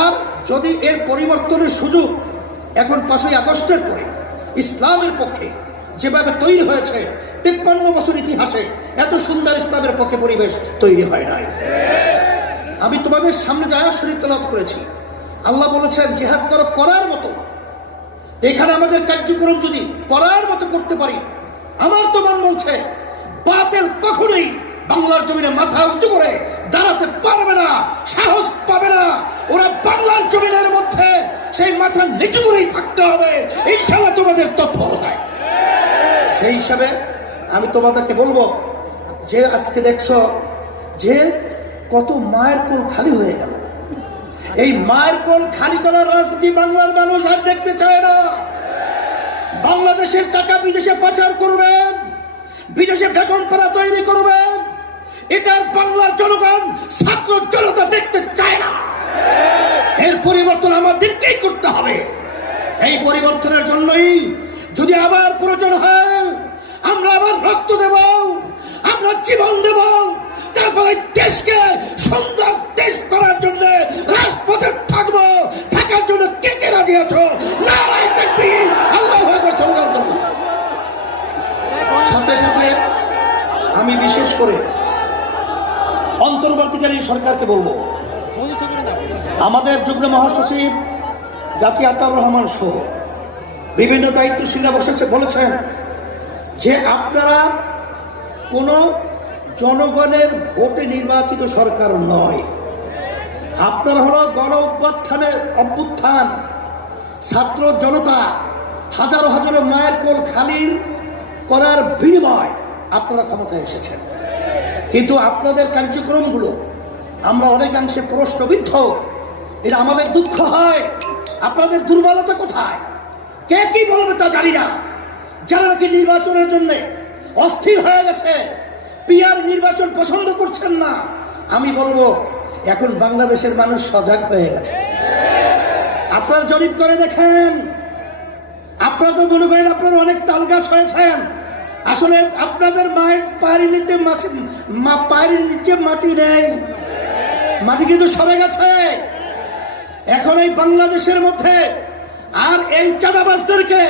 আর যদি এর পরিবর্তনের সুযোগ এখন 5ই আগস্টের পরে ইসলামের পক্ষে যেভাবে তৈরি হয়েছে, 53 বছর ইতিহাসে এত সুন্দর ইসলামের পক্ষে পরিবেশ তৈরি হয় নাই। আমি তোমাদের সামনে যে আয়াত শরীফ তেলাওয়াত করেছি, আল্লাহ বলেছেন জিহাদ করো করার মতো। এখানে আমাদের কার্যক্রম যদি করার মতো করতে পারি, আমার তো মন বলছে বাতিল কখনোই বাংলার জমিনে মাথা উঁচু করে দাঁড়াতে পারবে না, সাহস পাবে না। ওরা বাংলার জমিনের মধ্যে সেই মাথা নিচু করেই থাকতে হবে ইনশাআল্লাহ তোমাদের তৎপরতায়। সেই হিসাবে আমি তোমাদেরকে বলবো যে আজকে দেখছো যে কত মায়ের কোল খালি হয়ে গেল। এই মায়ের কোল খালি করার রাজনীতি বাংলার মানুষ আর দেখতে চায় না। বাংলাদেশের টাকা বিদেশে পাচার করবে, বিদেশে বেগম পাড়া তৈরি করবে, এটার বাংলার জনগণ ছাত্র জনতা দেখতে চায় না। এর পরিবর্তন আমাদেরকেই করতে হবে। এই পরিবর্তনের জন্যই যদি আবার প্রয়োজন হয় আমরা আবার রক্ত দেব, আমরা জীবন দেব, তারপরে দেশকে সুন্দর দেশ করার জন্য রাজপথে থাকবো। থাকার জন্য কে কে রাজি আছো? নারায়ে তাকবীর, আল্লাহু আকবার, স্লোগান করব। সাথে সাথে আমি বিশেষ করে অন্তর্বর্তীকালীন সরকারকে বলবো, আমাদের যুগ্ম মহাসচিব জাতি আতাউর রহমান সহ বিভিন্ন দায়িত্বশীলরা বলেছেন যে আপনারা কোনো জনগণের ভোটে নির্বাচিত সরকার নয়, আপনারা হলো গণ অভ্যুত্থান, ছাত্র জনতা হাজারো হাজারো মায়ের কোল খালি করার বিনিময় আপনারা ক্ষমতায় এসেছেন। কিন্তু আপনাদের কার্যক্রমগুলো আমরা অনেকাংশে প্রশ্নবিদ্ধ। এটা আমাদের দুঃখ হয়। আপনাদের দুর্বলতা কোথায়? কে কি বলবে তা জানি না। যারা নাকি নির্বাচনের জন্য অস্থির হয়ে গেছে, পিআর নির্বাচন পছন্দ করছেন না, আমি বলবো এখন বাংলাদেশের মানুষ সজাগ হয়ে গেছে। আপনারা জরিপ করে দেখেন, আপনারা তো মনে করেন আপনারা অনেক তালগাছ হয়েছেন। আসলে আপনাদের মায়ের পায়ের নিচে মাটি নেই, মাটি কিন্তু সরে গেছে। এখন এই বাংলাদেশের মধ্যে আর এই চাঁদাবাজদেরকে,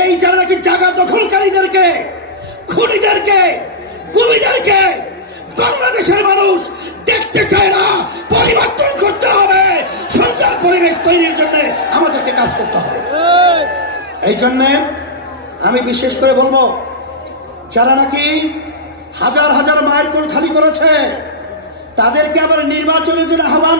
এই যারা নাকি জায়গা দখলকারীদেরকে, খুনিদেরকে, গুমিদেরকে বাংলাদেশের মানুষ দেখতে চায় না। পরিবর্তন করতে হবে। সুন্দর পরিবেশ তৈরির জন্য আমাদেরকে কাজ করতে হবে। এই জন্যে আমি বিশেষ করে বলবো, যারা নাকি হাজার হাজার মায়ের কোল খালি করেছে তাদেরকে আবার নির্বাচনের জন্য আহ্বান